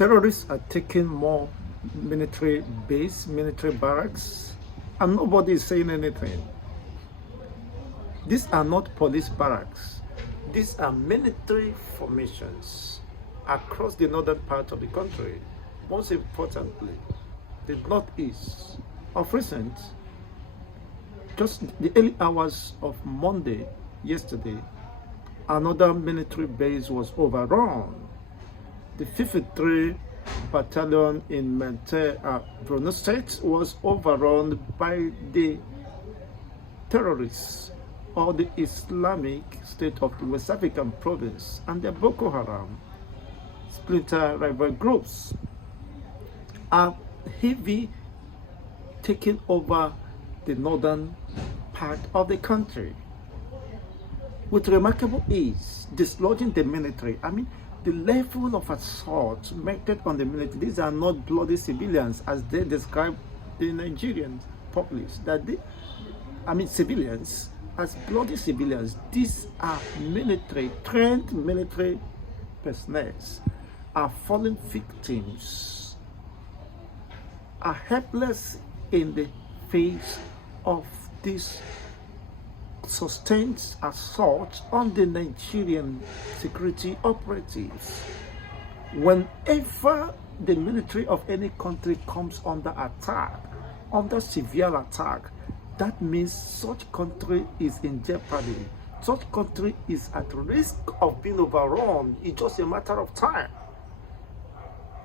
Terrorists are taking more military base, military barracks, and nobody is saying anything. These are not police barracks. These are military formations across the northern part of the country. Most importantly, the northeast. Of recent, just the early hours of Monday, yesterday, another military base was overrun. The 53 Battalion in Borno State was overrun by the terrorists or the Islamic State of the West African province and the BOKO haram splinter rival groups are heavy taking over the northern part of the country with remarkable ease, dislodging the military. I mean, the level of assault meted on the military, these are not bloody civilians as they describe the Nigerian populace, civilians as bloody civilians. These are military, trained military personnel are falling victims, are helpless in the face of this sustained assault on the Nigerian security operatives. Whenever the military of any country comes under attack, under severe attack, that means such country is in jeopardy. Such country is at risk of being overrun. It's just a matter of time.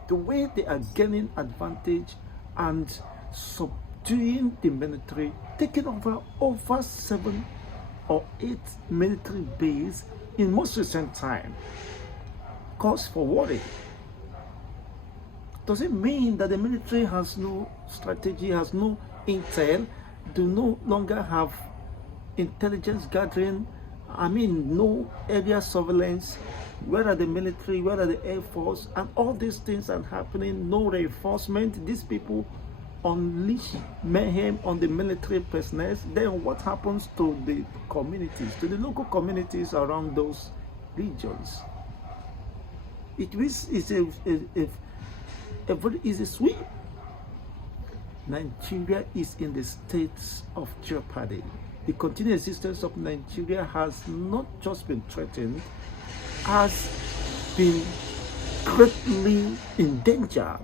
The way they are gaining advantage and subduing the military, taking over 7 or 8 military bases in most recent time, cause for worry. Does it mean that the military has no strategy, has no intel, do no longer have intelligence gathering, no area surveillance? Where are the military, where are the air force, and all these things are happening, no reinforcement? These people unleash mayhem on the military personnel. Then what happens to the communities, to the local communities around those regions? It is a very easy sweep. Nigeria is in the state of jeopardy. The continued existence of Nigeria has not just been threatened, has been greatly endangered.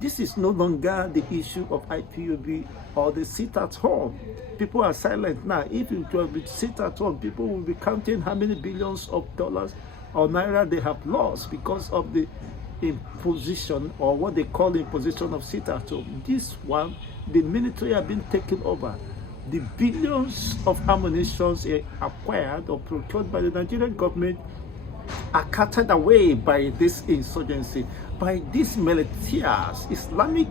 This is no longer the issue of IPOB or the sit at home. People are silent now. If you sit at home, people will be counting how many billions of dollars or naira they have lost because of the imposition, or what they call the imposition of sit at home. This one, the military have been taken over. The billions of ammunition acquired or procured by the Nigerian government are carted away by this insurgency, by these militias, Islamic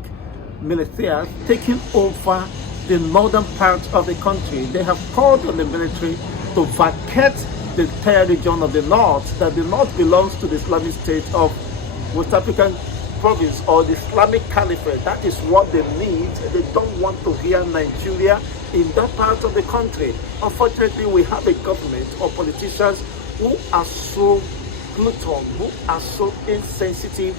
militias taking over the northern part of the country. They have called on the military to vacate the entire region of the north, that the north belongs to the Islamic State of West African province or the Islamic Caliphate. That is what they need. They don't want to hear Nigeria in that part of the country. Unfortunately, we have a government or politicians who are so glutton, who are so insensitive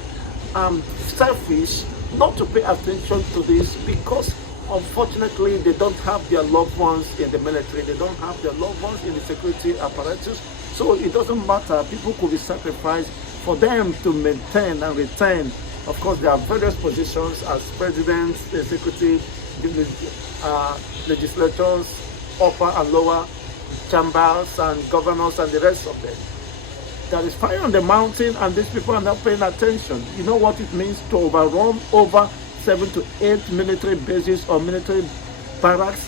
and selfish not to pay attention to this, because unfortunately they don't have their loved ones in the military, they don't have their loved ones in the security apparatus. So it doesn't matter, people could be sacrificed for them to maintain and retain. Of course, there are various positions as president, executive, legislators, upper and lower chambers, and governors, and the rest of them. There is fire on the mountain, and these people are not paying attention. You know what it means to overrun over 7 to 8 military bases or military barracks?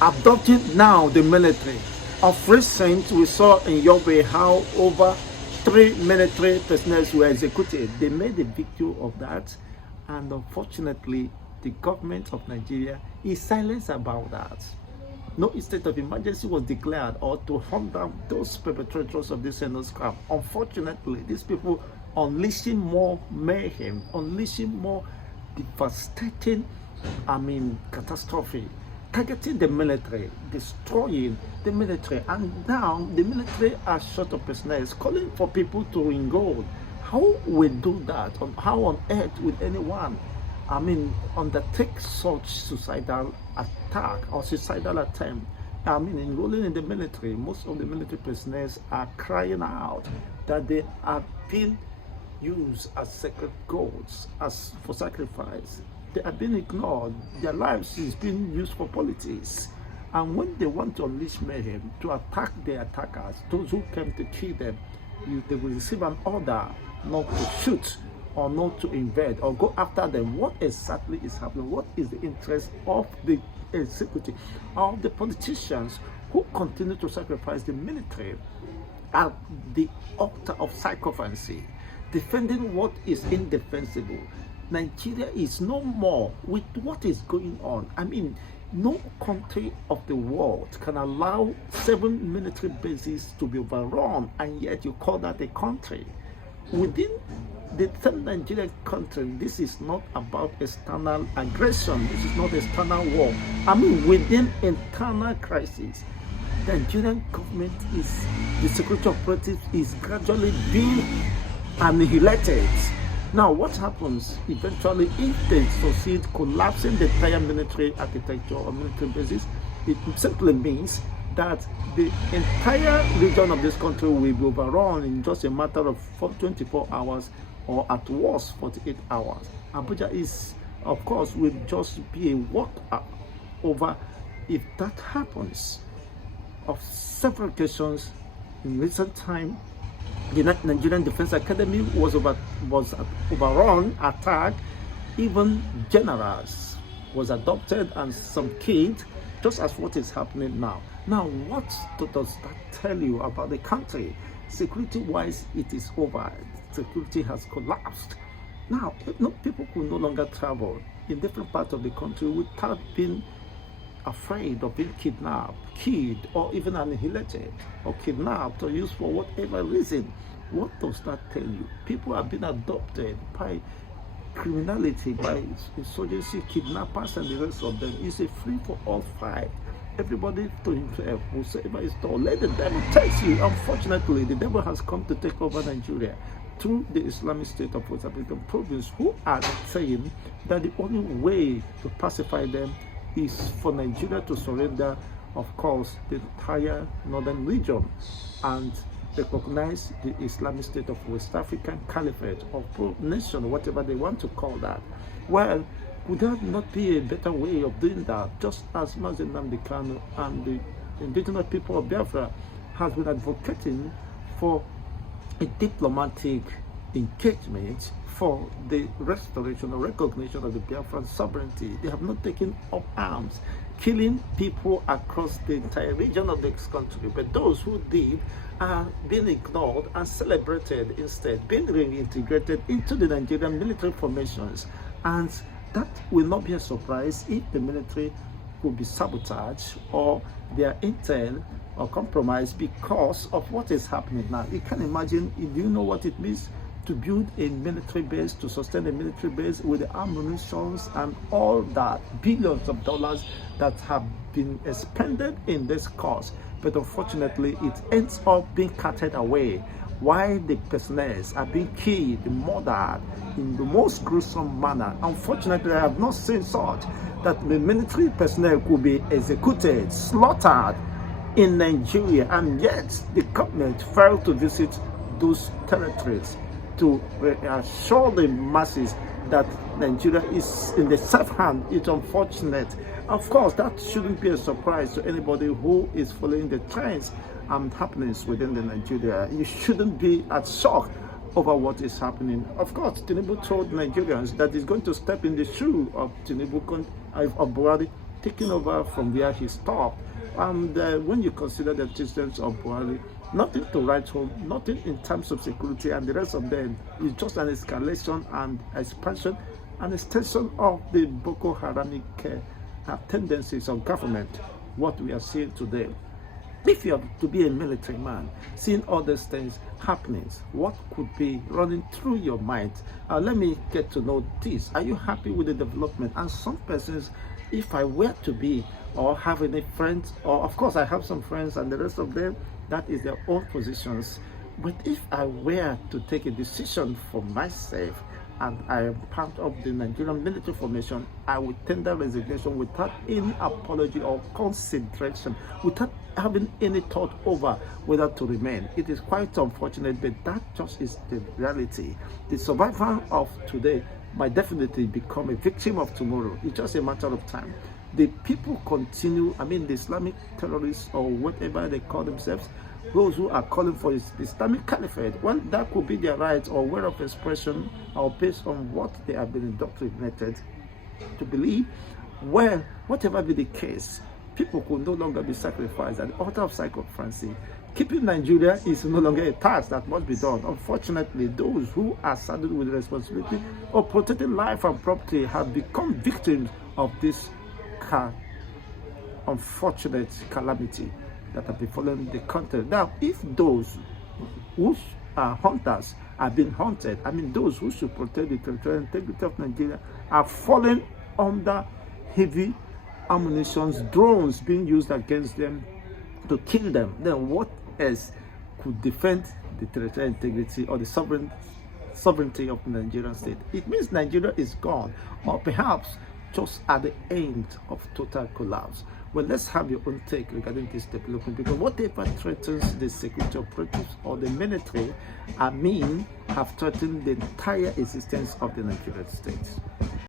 Adopting now the military. Of recent, we saw in Yobe how over 3 military personnel were executed. They made a big deal of that, and unfortunately, the government of Nigeria is silent about that. No state of emergency was declared or to hunt down those perpetrators of this heinous crime. Unfortunately, these people unleashing more mayhem, unleashing more devastating, catastrophe, targeting the military, destroying the military, and now the military are short of personnel, calling for people to enroll. How we do that? How on earth would anyone, undertake such suicidal attack or suicidal attempt? Enrolling in the military, most of the military personnel are crying out that they are being used as sacred goats, as for sacrifice. They are being ignored. Their lives is being used for politics. And when they want to unleash mayhem, to attack the attackers, those who came to kill them, they will receive an order not to shoot or not to invade or go after them. What exactly is happening? What is the interest of the executive, of the politicians who continue to sacrifice the military at the altar of sycophancy, defending what is indefensible? Nigeria is no more with what is going on. No country of the world can allow 7 military bases to be overrun, and yet you call that a country. Within the same Nigerian country, this is not about external aggression. This is not external war. Within internal crisis, the Nigerian government the security operative is gradually being annihilated. Now, what happens eventually if they succeed collapsing the entire military architecture or military basis? It simply means that the entire region of this country will be overrun in just a matter of 24 hours, or at worst 48 hours. Abuja will just be a walk over if that happens. Of several occasions in recent time, the Nigerian Defense Academy was overrun, attacked. Even generals was adopted and some killed, just as what is happening now. Now, what does that tell you about the country? Security-wise, it is over. Security has collapsed. Now, people could no longer travel in different parts of the country without being afraid of being kidnapped, killed, or even annihilated, or kidnapped or used for whatever reason. What does that tell you? People have been adopted by criminality, by insurgency, kidnappers, and the rest of them. It's a free-for-all fight. Everybody to himself, whosoever is told, let the devil take you. Unfortunately, the devil has come to take over Nigeria through the Islamic State of West African province, who are saying that the only way to pacify them is for Nigeria to surrender, of course, the entire northern region and recognize the Islamic State of West African Caliphate or pro-nation, whatever they want to call that. Well, would that not be a better way of doing that? Just as Mazen Nnamdi Kanu and the indigenous people of Biafra has been advocating for a diplomatic engagement for the restoration or recognition of the Biafran sovereignty. They have not taken up arms, killing people across the entire region of this country. But those who did are being ignored and celebrated instead, being reintegrated into the Nigerian military formations. And that will not be a surprise if the military could be sabotaged or their intel or compromised because of what is happening now. You can imagine, do you know what it means to build a military base, to sustain a military base with the ammunitions and all that, billions of dollars that have been expended in this cause? But unfortunately, it ends up being carted away while the personnel are being killed, murdered in the most gruesome manner. Unfortunately, I have not seen such, that the military personnel could be executed, slaughtered in Nigeria, and yet the government failed to visit those territories to assure the masses that Nigeria is in the safe hand. It's unfortunate. Of course, that shouldn't be a surprise to anybody who is following the trends and happenings within the Nigeria. You shouldn't be at shock over what is happening. Of course, Tinubu told Nigerians that he's going to step in the shoe of Buhari, taking over from where he stopped. And when you consider the existence of Buhari, nothing to write home, nothing in terms of security, and the rest of them is just an escalation and expansion and extension of the BOKO haramic tendencies of government, what we are seeing today. If you have to be a military man, seeing all these things happening, what could be running through your mind? Let me get to know this. Are you happy with the development? And some persons, if I were to be or have any friends, or of course I have some friends and the rest of them, that is their own positions. But if I were to take a decision for myself and I am part of the Nigerian military formation, I would tender resignation without any apology or consideration, without having any thought over whether to remain. It is quite unfortunate, but that just is the reality. The survivor of today might definitely become a victim of tomorrow. It's just a matter of time. The people continue, the Islamic terrorists or whatever they call themselves, those who are calling for Islamic Caliphate, well, that could be their right or way of expression or based on what they have been indoctrinated to believe. Well, whatever be the case, people could no longer be sacrificed at the altar of sacrifice. Keeping Nigeria is no longer a task that must be done. Unfortunately, those who are saddled with the responsibility of protecting life and property have become victims of this unfortunate calamity that have befallen the country. Now, if those who are hunters are being hunted, those who should protect the territorial integrity of Nigeria are falling under heavy ammunitions, drones being used against them to kill them, then what else could defend the territorial integrity or the sovereignty of the Nigerian state? It means Nigeria is gone, or perhaps just at the end of total collapse. Well, let's have your own take regarding this development, because whatever threatens the security operatives or the military, have threatened the entire existence of the Nigerian state.